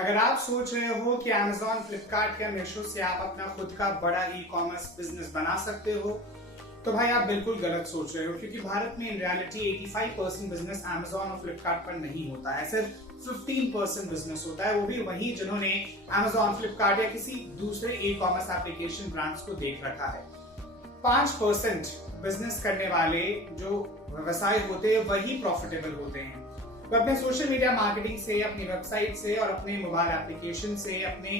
अगर आप सोच रहे हो कि Amazon, फ्लिपकार्ट या मीशो से आप अपना खुद का बड़ा ई कॉमर्स बिजनेस बना सकते हो, तो भाई आप बिल्कुल गलत सोच रहे हो, क्योंकि भारत में इन रियलिटी 85% बिजनेस Amazon और फ्लिपकार्ट पर नहीं होता है। सिर्फ 15% बिजनेस होता है, वो भी वही जिन्होंने Amazon, फ्लिपकार्ट या किसी दूसरे ई कॉमर्स एप्लीकेशन ब्रांड्स को देख रखा है। 5% बिजनेस करने वाले जो व्यवसाय होते हैं वही प्रॉफिटेबल होते हैं। वो अपने सोशल मीडिया मार्केटिंग से, अपनी वेबसाइट से और अपने मोबाइल एप्लीकेशन से, अपने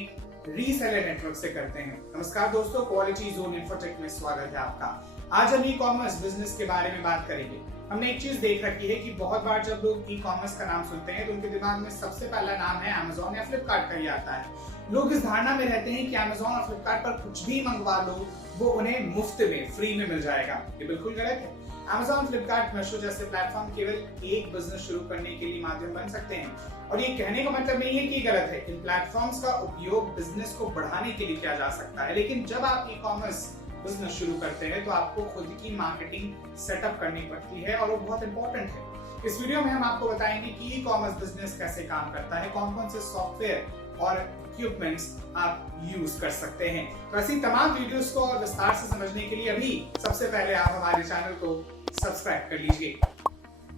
रीसेलर नेटवर्क से करते हैं। नमस्कार दोस्तों, क्वालिटी जोन इन्फोटेक में स्वागत है आपका। आज हम ई कॉमर्स बिजनेस के बारे में बात करेंगे। हमने एक चीज देख रखी है कि बहुत बार जब लोग ई कॉमर्स का नाम सुनते हैं तो उनके दिमाग में सबसे पहला नाम है Amazon या फ्लिपकार्ट का ही आता है। लोग इस धारणा में रहते हैं कि Amazon और फ्लिपकार्ट पर कुछ भी मंगवा लो वो उन्हें मुफ्त में, फ्री में मिल जाएगा। ये बिल्कुल गलत है। Amazon, फ्लिपकार्ट, मीशो जैसे प्लेटफॉर्म केवल एक बिजनेस शुरू करने के लिए माध्यम बन सकते हैं, और ये कहने का मतलब नहीं है कि गलत है। इन प्लेटफॉर्म्स का उपयोग बिजनेस को बढ़ाने के लिए किया जा सकता है, लेकिन जब आप ई कॉमर्स बिजनेस शुरू करते हैं तो आपको खुद की मार्केटिंग सेटअप करनी पड़ती है, और वो बहुत इंपॉर्टेंट है। इस वीडियो में हम आपको बताएंगे कि ई कॉमर्स बिजनेस कैसे काम करता है, कौन कौन से सॉफ्टवेयर और इक्विपमेंट्स आप यूज कर सकते हैं। तो ऐसी तमाम वीडियोस को और विस्तार से समझने के लिए अभी सबसे पहले आप हमारे चैनल को सब्सक्राइब कर लीजिए।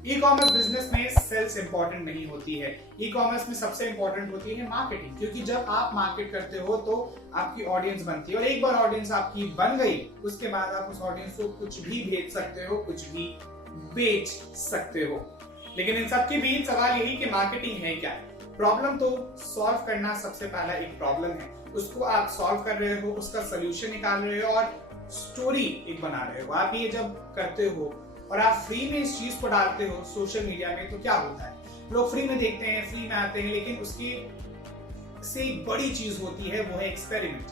ई कॉमर्स बिजनेस में सेल्स इंपॉर्टेंट नहीं होती है। ई कॉमर्स में सबसे इंपॉर्टेंट होती है मार्केटिंग, क्योंकि जब आप मार्केट करते हो तो आपकी ऑडियंस बनती है, और एक बार ऑडियंस आपकी बन गई उसके बाद आप उस ऑडियंस को कुछ भी भेज सकते हो, कुछ भी बेच सकते हो। लेकिन इन सब के बीच सवाल यही कि मार्केटिंग है क्या। प्रॉब्लम तो सॉल्व करना सबसे पहला एक प्रॉब्लम है, उसको आप सॉल्व कर रहे हो, उसका सोल्यूशन निकाल रहे हो और स्टोरी एक बना रहे हो। आप ये जब करते हो और आप फ्री में इस चीज को डालते हो सोशल मीडिया में, तो क्या होता है, लोग फ्री में देखते हैं, फ्री में आते हैं, लेकिन उसकी से एक बड़ी चीज होती है, वो है एक्सपेरिमेंट।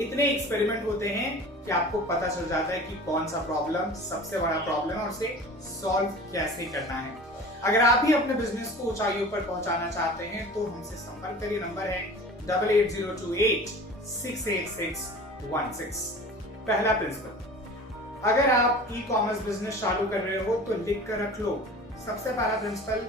इतने एक्सपेरिमेंट होते हैं कि आपको पता चल जाता है कि कौन सा प्रॉब्लम सबसे बड़ा प्रॉब्लम है और उसे सॉल्व कैसे करना है। अगर आप भी अपने बिजनेस को ऊंचाइयों पर पहुंचाना चाहते हैं तो हमसे संपर्क करिए। नंबर है 8802868616। पहला प्रिंसिपल, अगर आप ई कॉमर्स बिजनेस चालू कर रहे हो तो लिख कर रख लो। सबसे पहला principle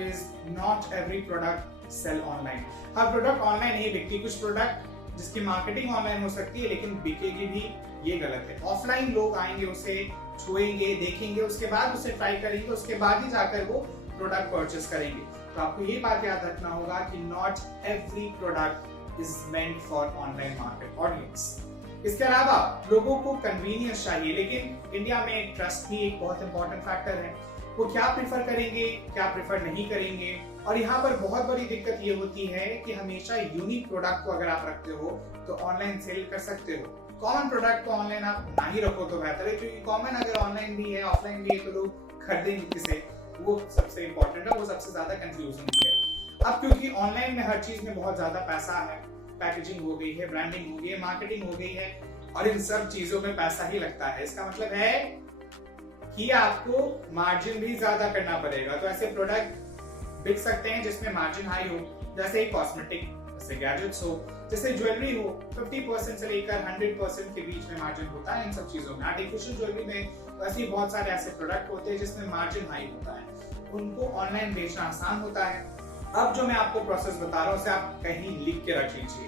is not every product sell online. हर प्रोडक्ट ऑनलाइन नहीं बिकती। कुछ प्रोडक्ट जिसकी मार्केटिंग ऑनलाइन हो सकती है लेकिन बिकेगी भी, ये गलत है। ऑफलाइन लोग आएंगे, उसे छुएंगे, देखेंगे, उसके बाद उसे ट्राई करेंगे, उसके बाद ही जाकर वो प्रोडक्ट परचेस करेंगे। तो आपको ये बात याद रखना होगा कि not every product is meant for online market audience. इसके अलावा लोगों को कन्वीनियंस चाहिए, लेकिन इंडिया में ट्रस्ट भी एक बहुत इंपॉर्टेंट फैक्टर है। वो क्या प्रिफर करेंगे, क्या प्रिफर नहीं करेंगे। और यहाँ पर बहुत बड़ी दिक्कत ये होती है कि हमेशा यूनिक प्रोडक्ट को अगर आप रखते हो तो ऑनलाइन सेल कर सकते हो। कॉमन प्रोडक्ट को ऑनलाइन आप ना ही रखो तो बेहतर है, क्योंकि कॉमन अगर ऑनलाइन भी है, ऑफलाइन भी है, तो लोग खरीदेंगे किसे, वो सबसे इंपॉर्टेंट है, वो सबसे ज्यादा कंफ्यूजन भी है। अब क्योंकि ऑनलाइन में हर चीज में बहुत ज्यादा पैसा है, पैकेजिंग हो गई है, ब्रांडिंग हो गई है, मार्केटिंग हो गई है, और इन सब चीजों में पैसा ही लगता है। इसका मतलब है कि आपको मार्जिन भी ज्यादा करना पड़ेगा। तो ऐसे प्रोडक्ट बिक सकते हैं जिसमें मार्जिन हाई हो, जैसे कॉस्मेटिक, जैसे गैजेट्स हो, जैसे ज्वेलरी हो। 50% से लेकर 100% के बीच में मार्जिन होता है इन सब चीजों में। आर्टिफिशियल ज्वेलरी में ऐसे बहुत सारे ऐसे प्रोडक्ट होते हैं जिसमें मार्जिन हाई होता है, उनको ऑनलाइन बेचना आसान होता है। अब जो मैं आपको प्रोसेस बता रहा हूँ उसे आप कहीं लिख के रख लीजिए,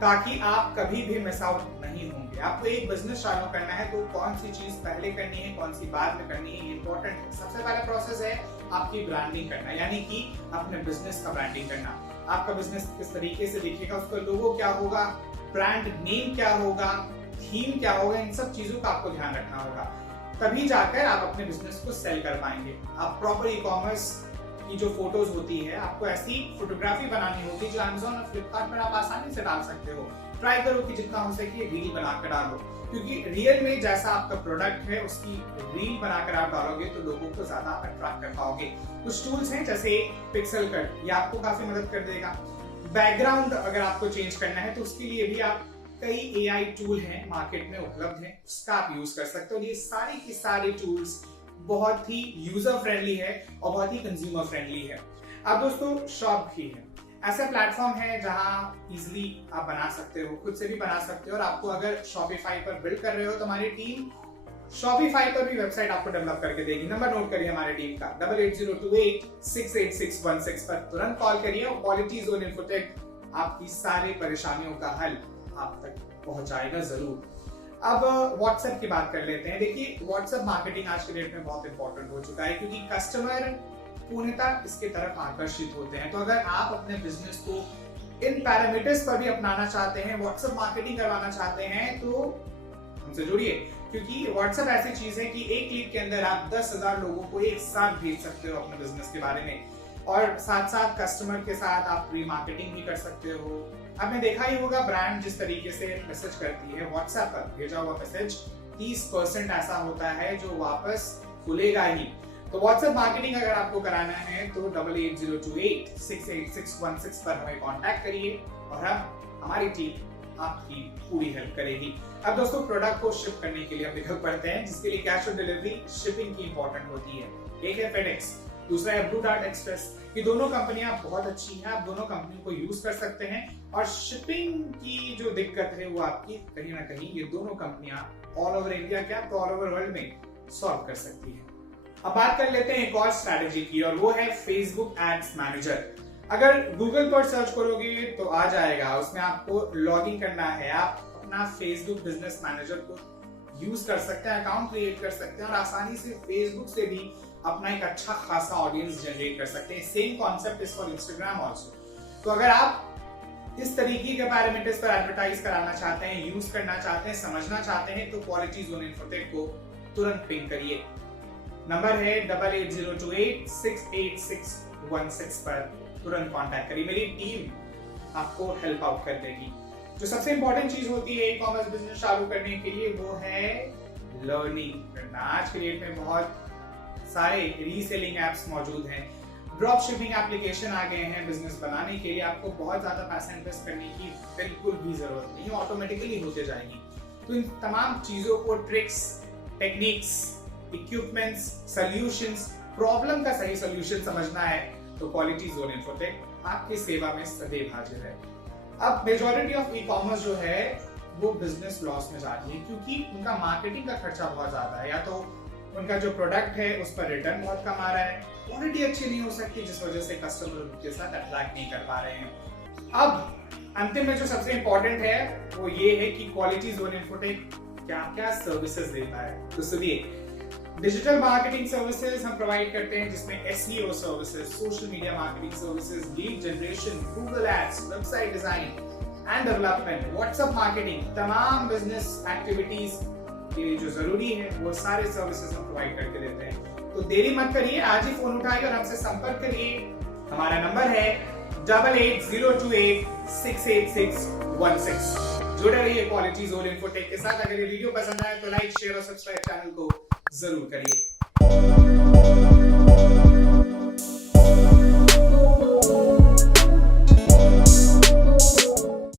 ताकि आप कभी भी मिस आउट नहीं होंगे। आपको एक बिजनेस चालू करना है तो कौन सी चीज पहले करनी है, कौन सी बाद में करनी है, ये इंपॉर्टेंट है। सबसे पहला प्रोसेस है आपकी ब्रांडिंग करना, यानी कि अपने बिजनेस का ब्रांडिंग करना। आपका बिजनेस किस तरीके से दिखेगा, उसका लोगो क्या होगा, ब्रांड नेम क्या होगा, थीम क्या होगा, इन सब चीजों का आपको ध्यान रखना होगा। तभी जाकर आप अपने बिजनेस को सेल कर पाएंगे। आप प्रॉपर ई कॉमर्स की जो फोटोज होती है, आपको ऐसी फोटोग्राफी बनानी होगी जो Amazon और फ्लिपकार्ट पर आप आसानी से डाल सकते हो। ट्राई करो कि जितना हो सके रील बनाकर डालो, क्योंकि रियल में जैसा आपका प्रोडक्ट है उसकी रील बनाकर आप डालोगे तो लोगों को ज्यादा अट्रैक्ट कर पाओगे। कुछ टूल्स हैं जैसे पिक्सल कट, ये आपको काफी मदद कर देगा। बैकग्राउंड अगर आपको चेंज करना है तो उसके लिए भी आप कई AI टूल हैं मार्केट में उपलब्ध हैं, उसका आप यूज कर सकते हो। ये सारी की सारी टूल्स बहुत ही यूजर फ्रेंडली है और बहुत ही कंज्यूमर फ्रेंडली है। अब दोस्तों शॉप भी है, ऐसा प्लेटफॉर्म है जहां इजिली आप बना सकते हो, खुद से भी बना सकते हो। और आपको अगर शॉपिफाई पर बिल्ड कर रहे हो तो हमारी टीम Shopify पर भी वेबसाइट आपको डेवलप करके देगी। नंबर नोट करिए हमारे टीम का 8802868616 पर तुरंत कॉल करिए और क्वालिटी जोन इन्फोटेक आपकी सारी परेशानियों का हल आप तक पहुंचाएगा जरूर। अब व्हाट्सएप की बात कर लेते हैं। देखिए व्हाट्सएप मार्केटिंग आज के डेट में बहुत इंपॉर्टेंट हो चुका है क्योंकि कस्टमर पूर्णतः इसके तरफ आकर्षित होते हैं। तो अगर आप अपने बिजनेस को इन पैरामीटर्स पर भी अपनाना चाहते हैं, व्हाट्सएप मार्केटिंग करवाना चाहते हैं, तो हमसे जुड़िए क्योंकि व्हाट्सएप ऐसी चीज है कि एक क्लिक के अंदर आप 10,000 लोगों को एक साथ भेज सकते हो अपने बिजनेस के बारे में और साथ साथ कस्टमर के साथ आप प्री मार्केटिंग भी कर सकते हो। आपने देखा ही होगा ब्रांड जिस तरीके से मैसेज करती है, व्हाट्सएप पर भेजा हुआ मैसेज 30% ऐसा होता है जो वापस खुलेगा ही। तो व्हाट्सएप मार्केटिंग अगर आपको कराना है तो 8802868616 पर हमें कांटेक्ट करिए और हमारी टीम आपकी पूरी हेल्प करेगी। अब दोस्तों प्रोडक्ट को शिप करने के लिए हम निकल पड़ते हैं, जिसके लिए कैश ऑन डिलीवरी शिपिंग की इंपॉर्टेंट होती है। एक है FedEx, दूसरा है ब्लू डार्ट एक्सप्रेस। ये दोनों कंपनियां बहुत अच्छी हैं, आप दोनों कंपनी को यूज कर सकते हैं और शिपिंग की जो दिक्कत है वो आपकी कहीं ना कहीं ये दोनों कंपनियां ऑल ओवर इंडिया क्या तो ऑल ओवर वर्ल्ड में सॉल्व कर सकती है। अब बात कर लेते हैं एक और स्ट्रैटेजी की और वो है फेसबुक एड्स मैनेजर। अगर गूगल पर सर्च करोगे तो आ जाएगा, उसमें आपको लॉगिन करना है, आप अपना फेसबुक बिजनेस मैनेजर को यूज कर सकते हैं, अकाउंट क्रिएट कर सकते हैं और आसानी से फेसबुक से भी अपना एक अच्छा खासा ऑडियंस जनरेट कर सकते हैं। Same concept is for Instagram also. तो अगर आप इस तरीके के पैरामीटर्स पर एडवर्टाइज कराना चाहते हैं, यूज करना चाहते हैं, समझना चाहते हैं तो क्वालिटी जोन इन्फोटेक को तुरंत पिंग करिए। नंबर है 8802868616 पर तुरंत कांटेक्ट करिए, मेरी टीम आपको हेल्प आउट कर देगी। जो सबसे इंपॉर्टेंट चीज होती है ई कॉमर्स बिजनेस चालू करने के लिए वो है लर्निंग करना। आज के डेट में बहुत सारे रीसेलिंग एप्स मौजूद हैं, ड्रॉप शिपिंग एप्लीकेशन आ गए हैं। बिजनेस बनाने के लिए आपको बहुत ज्यादा पैसा इन्वेस्ट करने की बिल्कुल भी जरूरत नहीं, ऑटोमेटिकली होते जाएगी। तो इन तमाम चीजों को tricks, techniques, equipments, solutions, problem का सही सॉल्यूशन समझना है तो क्वालिटी जोन इन्फोटेक आपकी सेवा में सदैव हाजिर है। अब मेजॉरिटी ऑफ ई कॉमर्स जो है वो बिजनेस लॉस में जा रही है क्योंकि उनका मार्केटिंग का खर्चा बहुत ज्यादा है, या तो उनका जो प्रोडक्ट है उस पर रिटर्न बहुत कम आ रहा है, क्वालिटी अच्छी नहीं हो सकती जिस वजह से कस्टमर उनके साथ अट्रैक्ट नहीं कर पा रहे हैं। अब अंतिम में जो सबसे इंपॉर्टेंट है वो ये है कि क्वालिटी जोन इन्फोटेक क्या क्या सर्विसेज देता है। तो सुनिए, डिजिटल मार्केटिंग सर्विसेज हम प्रोवाइड करते हैं जिसमें SEO services, social media marketing services, lead generation, Google ads, website design and development, WhatsApp marketing, तमाम बिजनेस एक्टिविटीज के लिए जो जरूरी है वो सारे सर्विसेज हम प्रोवाइड करके देते हैं। तो देरी मत करिए, आज ही फोन उठाइए और हमसे संपर्क करिए। हमारा नंबर है 8802868616। जुड़े रहिए क्वालिटी जोन इन्फोटेक के साथ। अगर ये वीडियो पसंद आए तो लाइक, शेयर और सब्सक्राइब चैनल को जरूर करिए।